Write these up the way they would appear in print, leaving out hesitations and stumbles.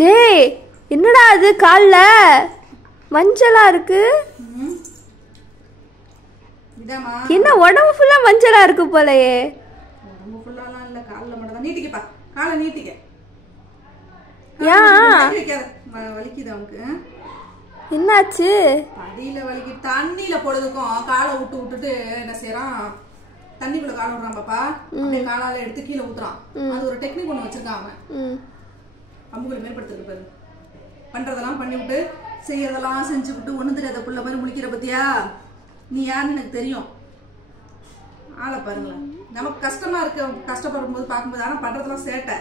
டேய் என்னடா அது கால்ல மஞ்சளா இருக்கு? என்ன உடம்பு ஃபுல்லா மஞ்சளா இருக்கு போலயே? உடம்பு ஃபுல்லாலாம் இல்ல, கால்ல மட்டும் தான். நீட்டிக்கப்பா, காலை நீட்டிக்க. வலிக்குது அவனுக்கு. என்னாச்சு? அடியில வலிக்கு. தண்ணியில பொழுதுக்கும் காலை விட்டுட்டு என்ன செய்யறான், தண்ணிக்குள்ள காலை விடுறான் பாப்பா. அப்படியே காலால எடுத்து கீழே ஊத்துறான். அது ஒரு டெக்னிக் ஒண்ணு வச்சிருக்கான் அவன். அம்புகளை மேற்படுத்திருக்கு பாரு. பண்றதெல்லாம் பண்ணி விட்டு செய்யறதெல்லாம் செஞ்சு விட்டு ஒண்ணு தெரியாத புள்ள மாதிரி முழிக்கிற பத்தியா? நீ யாருன்னு எனக்கு தெரியும். ஆளை பாருங்களேன். நமக்கு கஷ்டமா இருக்கு, கஷ்டப்படும் போது பார்க்கும்போது. ஆனா பண்றதெல்லாம் சேட்டை.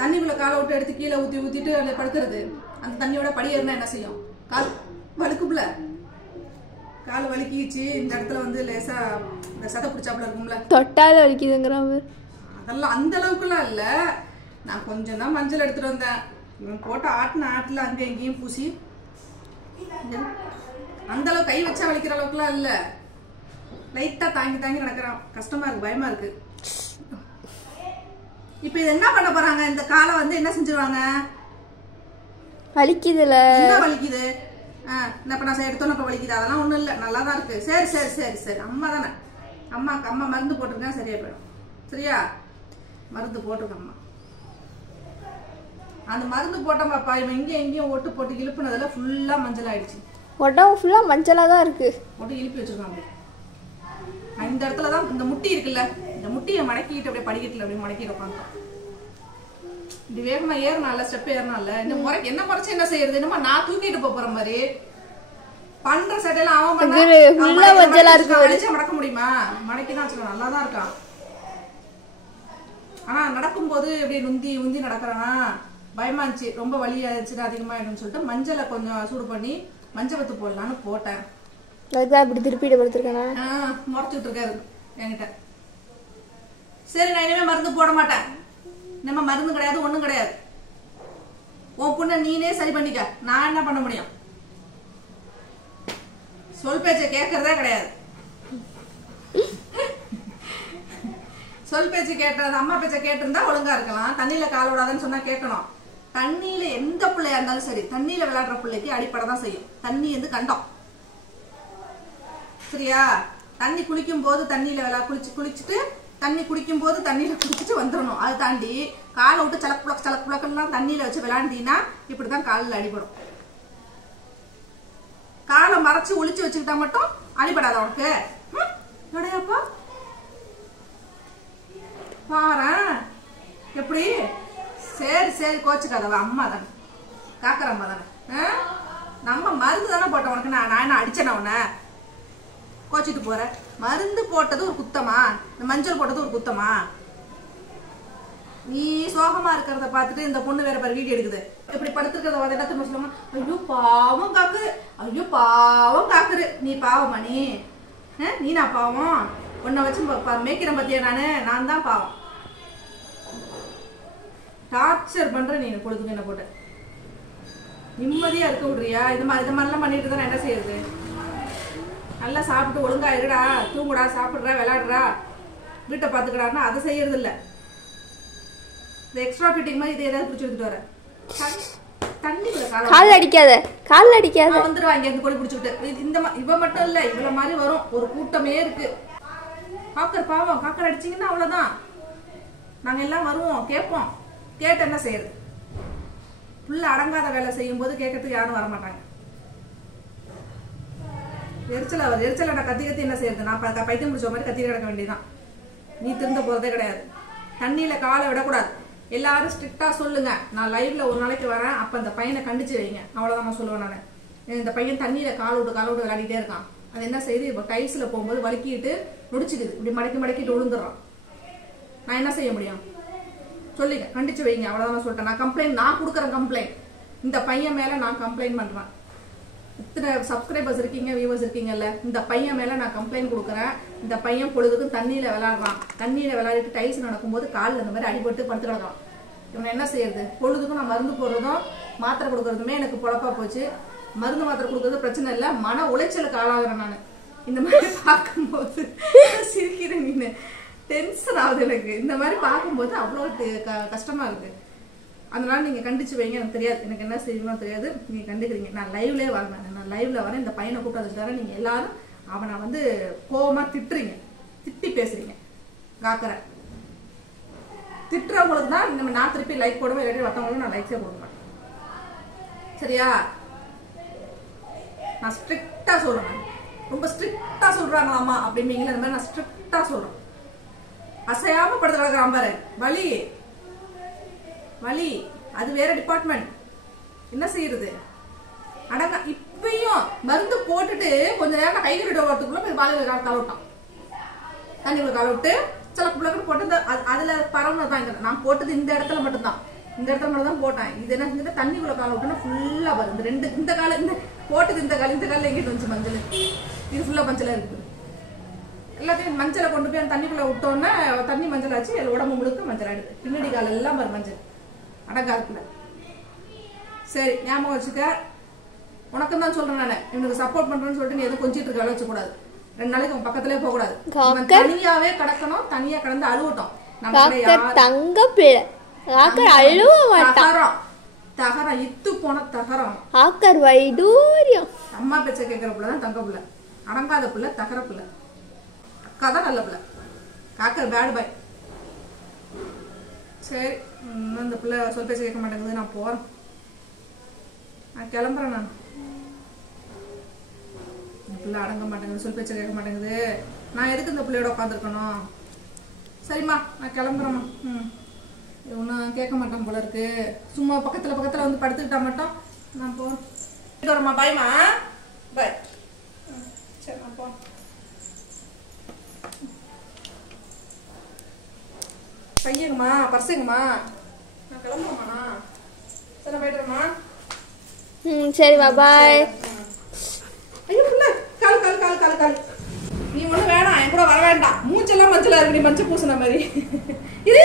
தண்ணிக்குள்ள காலை விட்டு எடுத்து கீழே ஊத்திட்டு அந்த படுத்துறது. அந்த தண்ணியோட படி ஏறினா என்ன செய்யும்? கால் வலிக்கும்ல. கால் வலிக்கிச்சு. இந்த இடத்துல வந்து லேசா இந்த சதை பிடிச்சாப்புல இருக்கும்ல, தொட்டால வலிக்குதுங்கிறாங்க. அதெல்லாம் அந்த அளவுக்குலாம் இல்ல. நான் கொஞ்சம் தான் மஞ்சள் எடுத்துட்டு வந்தேன். இவன் போட்ட ஆட்டுல அங்க எங்கேயும் பூசி அந்த அளவுக்கு கை வச்சா வலிக்கிற அளவுக்குலாம் இல்ல. லைட்டா தாங்கி நடக்கிறான். கஷ்டமா இருக்கு, பயமா இருக்கு. இப்ப இது என்ன பண்ண போறாங்க? இந்த காலை வந்து என்ன செஞ்சிருவாங்க? வலிக்குதுல. என்ன வலிக்குது? இப்ப நான் எடுத்தோன்னு இப்ப வலிக்குது? அதெல்லாம் ஒண்ணும் இல்ல, நல்லாதான் இருக்கு. சரி சரி சரி சரி, அம்மா தானே. அம்மா மருந்து போட்டிருக்கேன், சரியா போயிடும். சரியா? மருந்து போட்டிருக்கேன் அம்மா. அந்த மருந்து போட்ட பாப்பா, இவன் எங்கேயும் ஒட்டு போட்டு இழுப்புனதுல ஃபுல்லா மஞ்சள் ஆயிடுச்சு. உடம்பு ஃபுல்லா மஞ்சளா தான் இருக்கு. போட்டு இழுப்பி வச்சிருக்காங்க. இந்த இடத்துலதான் இந்த முட்டி இருக்குல்ல, இந்த முட்டியை மடக்கிட்டு அப்படியே படிக்கட்டுல அப்படியே மடக்கிட்டு உட்காந்துட்டான். இப்படி வேகமா ஏறனால, ஸ்டெப் ஏறனால இந்த முறைக்கு என்ன குறைச்சு என்ன செய்யறது? என்னமா நான் தூக்கிட்டு போற மாதிரி பண்ற சட்டையில அவன் மடக்க முடியுமா? மடக்கிதான் வச்சுக்கோ, நல்லாதான் இருக்கான். ஆனா நடக்கும்போது இப்படி உந்தி நடக்கிறானா, பயமா இருந்துச்சு. ரொம்ப வலி ஆயிடுச்சு, அதிகமாயிடும்னு சொல்லிட்டு மஞ்சளை கொஞ்சம் சூடு பண்ணி மஞ்சள் வத்து போடலான்னு போட்டேன். இப்படி திருப்பிட்டு படுத்திருக்கேனா? முறைச்சுட்டு இருக்காரு என்கிட்ட. சரி, நான் இனிமே மருந்து போட மாட்டேன். நம்ம மருந்து கிடையாது, ஒண்ணும் கிடையாது. உன் பொண்ணை நீனே சரி பண்ணிக்க. நான் என்ன பண்ண முடியும்? சொல் பேச்ச கேட்கறதே கிடையாது. சொல் பேச்சு கேட்டது, அம்மா பேச்ச கேட்டிருந்தா ஒழுங்கா இருக்கலாம். தண்ணியில கால் விடாதுன்னு சொன்னா கேட்கணும். தண்ணியில எந்த பிள்ளையா இருந்தாலும் சரி, தண்ணியில விளையாடுற பிள்ளைக்கு அடிப்படை தான் செய்யும். தண்ணி வந்து கண்டம். சரியா? தண்ணி குளிக்கும் போது தண்ணியில குளிச்சுட்டு தண்ணி குடிக்கும் போது தண்ணியில குளிச்சுட்டு வந்துடணும். அதை தாண்டி காலை விட்டு சலக்கு புளக்கெல்லாம் தண்ணியில வச்சு விளையாண்டீங்கன்னா இப்படிதான் காலில் அடிபடும். காலை மறைச்சு ஒளிச்சு வச்சுக்கிட்டா மட்டும் அடிபடாத உனக்கு. கிடையாப்பா பாரு எப்படி. சரி சரி, கோச்சுக்காதவ. அம்மா தானே, காக்கிற அம்மா தானே. நம்ம மருந்து தானே போட்ட உனக்கு. நான் என்ன அடிச்சேன உன்ன? கோச்சிட்டு போற. மருந்து போட்டது ஒரு குத்தமா? இந்த மஞ்சள் போட்டது ஒரு குத்தமா? நீ சோகமா இருக்கிறத பார்த்துட்டு இந்த பொண்ணு வேற பாரு வீடியோ எடுக்குது. இப்படி படுத்துக்கிறத என்ன திரும்ப சொல்லுவாங்க, ஐயோ பாவம் காக்குது, ஐயோ பாவம் காக்குது. நீ பாவமா? நீ நான் பாவம்? உன்னை வச்சு மேய்க்கிறேன் பத்தியா? நான் தான் பாவம். டார்ச்சர் பண்ற நீ பொழுதுக்கு என்ன போட்ட. நிம்மதியா இருக்க விடுறியா? இது மாதிரிலாம் பண்ணிட்டு தான் என்ன செய்யறது? நல்லா சாப்பிட்டு ஒழுங்கா இருடா, தூங்குடா, சாப்பிடுறா, விளையாடுறா, வீட்டை பாத்துக்கடான்னா அதை செய்யறது இல்ல. இந்த எக்ஸ்ட்ரா ஃபிட்டிங் மாதிரி இதை ஏதாவது பிடிச்சி எடுத்துட்டு வர. தண்ணிக்குள்ள கால் அடிக்காத வந்துருவாங்க இந்த கொடி பிடிச்சிக்கிட்டு. இவ மட்டும் இல்ல, இவ்வளவு மாதிரி வரும். ஒரு கூட்டமே இருக்கு. காக்கர் பாவம், காக்கர் அடிச்சீங்கன்னா அவ்வளவுதான். நாங்க எல்லாம் வருவோம், கேட்போம். கேட்டு என்ன செய்யறது? புள்ள அடங்காத வேலை செய்யும் போது கேட்கறதுக்கு யாரும் வரமாட்டாங்க. எரிச்சல நான் கத்தி என்ன செய்யறது? நான் பைத்தியம் முடிச்ச மாதிரி கத்தி கிடக்க வேண்டியதுதான். நீ திருந்த போறதே கிடையாது. தண்ணியில காலை விடக்கூடாது. எல்லாரும் ஸ்ட்ரிக்டா சொல்லுங்க. நான் லைவ்ல ஒரு நாளைக்கு வரேன், அப்ப இந்த பையனை கண்டிச்சு வைங்க. அவ்வளவுதான் நான் சொல்லுவேன். நான் இந்த பையன் தண்ணியில காலை விட்டு விளையாடிட்டே இருக்கான். அது என்ன செய்யுது? இப்ப டைல்ஸ்ல போகும்போது வலிக்கிட்டு நொடிச்சுக்குது. இப்படி மடக்கிட்டு விழுந்துடுறான். நான் என்ன செய்ய முடியும்? சொல்லிங்க, கண்டிச்சு வைங்க. அவ்வளவுதான் நான் சொல்லிட்டேன். நான் கொடுக்குறேன் கம்ப்ளைண்ட். இந்த பையன் மேல நான் கம்ப்ளைண்ட் பண்றேன். இத்தனை சப்ஸ்கிரைபர்ஸ் இருக்கீங்க, வியூவர்ஸ் இருக்கீங்கல்ல, இந்த பையன் மேல நான் கம்ப்ளைண்ட் கொடுக்குறேன். இந்த பையன் பொழுதுக்கும் தண்ணியில விளையாடுறான். தண்ணியில விளையாடிட்டு டைல்ஸ் நடக்கும்போது காலில் இந்த மாதிரி அடிபட்டு படுத்து கிடக்கலாம். இவன் என்ன செய்யறது? பொழுதுக்கும் நான் மருந்து போடுறதும் மாத்திரை கொடுக்கறதுமே எனக்கு பொழப்பா போச்சு. மருந்து மாத்திரை கொடுக்கறது பிரச்சனை இல்லை, மன உளைச்சலுக்கு ஆளாகிறேன் நான். இந்த மாதிரி பார்க்கும்போது சிரிக்கிறேன். நீ டென்ஷன் ஆகுது எனக்கு. இந்த மாதிரி பார்க்கும்போது அவ்வளோ கஷ்டமா இருக்கு. அதனால நீங்க கண்டிச்சு வைங்க. எனக்கு தெரியாது, எனக்கு என்ன செய்யணும் தெரியாது, நீங்க கண்டுக்கிறீங்க. நான் லைவ்லயே வரேன், நான் லைவ்ல வரேன். இந்த பையனை கூப்பிட்டதுக்காக நீங்க எல்லாரும் அவனை வந்து கோவமா திட்டுறீங்க, திட்டி பேசுறீங்க. காக்கற திட்டுறவங்களுக்கு தான் நான் திருப்பி லைக் போடுவேன், இல்லாட்டி மற்றவங்களுக்கு நான் லைக்ஸே போட மாட்டேன். சரியா? நான் ஸ்ட்ரிக்டா சொல்றேன். ரொம்ப ஸ்ட்ரிக்டா சொல்றாங்களாமா அப்படின்னீங்களா, இந்த மாதிரி நான் ஸ்ட்ரிக்டா சொல்றேன். அசையாம படுத்து கிடக்குறான் பாரு, வலி வலி, அது வேற டிபார்ட்மெண்ட். என்ன செய்யறது? அடங்க இப்பயும் மருந்து போட்டுட்டு கொஞ்ச நேரம் கை கட்டிட்டு வரதுக்குள்ள போய் வாழையில கால விட்டான். தண்ணிக்குள்ள கால விட்டு சில பிள்ளைகள் போட்டு அதுல பரவுனதான். நான் போட்டது இந்த இடத்துல மட்டும்தான், இந்த இடத்துல மட்டும் தான் போட்டேன். இது என்ன செஞ்சுட்டு தண்ணிக்குள்ள கால விட்டோன்னா ஃபுல்லா வரும். இந்த ரெண்டு இந்த கால இந்த போட்டது இந்த கால எங்கிட்டு வந்துச்சு மஞ்சள், இது ஃபுல்லா மஞ்சளா இருக்குது. எல்லாத்தையும் மஞ்சளை கொண்டு போய் அந்த தண்ணிக்குள்ள விட்டோன்னா தண்ணி மஞ்சள் ஆச்சு, உடம்பு முழுக்க மஞ்சள் ஆயிடுது. பின்னாடி கால எல்லாம் வரும் மஞ்சள் அடங்காதுக்குள்ள. சரி ஞாபகம் வச்சுக்க, உனக்கு தான் சொல்றேன் நானு, இவனுக்கு சப்போர்ட் பண்றேன்னு சொல்லிட்டு நீ எதுவும் கொஞ்சிட்டு இருக்க வச்சு கூடாது. 2 நாளைக்கு உன் பக்கத்திலே போக கூடாது. தனியாவே கிடக்கணும், தனியா கிடந்து அழுவட்டும். தங்க பிள்ளை அழுவ மாட்டான். தகரம் இத்து போன தகரம். ஆக்கர் வைடூரியம். அம்மா பேச்ச கேட்கிற பிள்ளைதான் தங்க பிள்ளை, அடங்காத பிள்ளை தகர பிள்ளை. அக்கா தான் நல்ல பிள்ளை, காக்கர் பேட் பாய். சரி இந்த பிள்ளை சொல் பேச்ச கேட்க மாட்டேங்குது, நான் போறேன், நான் கிளம்புறேன். நான் இந்த பிள்ளை அடங்க மாட்டேங்குது, சொல் பேச்ச கேட்க மாட்டேங்குது, நான் எதுக்கு இந்த பிள்ளையோட உட்காந்துருக்கணும்? சரிம்மா நான் கிளம்புறேம்மா. ஒன்றும் கேட்க மாட்டேன் போல இருக்கு. சும்மா பக்கத்துல வந்து படுத்துக்கிட்டா மட்டும் நான் போறேன். வரமா பாய்மா, பாய். சரி நான் போறேன். பையங்கம்மா பர்சுங்கம்மா, நான் கிளம்புறேம்மா. சரி போயிட்டுறேம்மா. சரி பாய். ஐயோ புள்ள கால் கால் கால் கால் கால், நீ ஒண்ணு வேணாம், என் கூட வர வேண்டாம். மூச்செல்லாம் மஞ்சளா இருக்கு, நீ மஞ்சள் பூசின மாதிரி. இது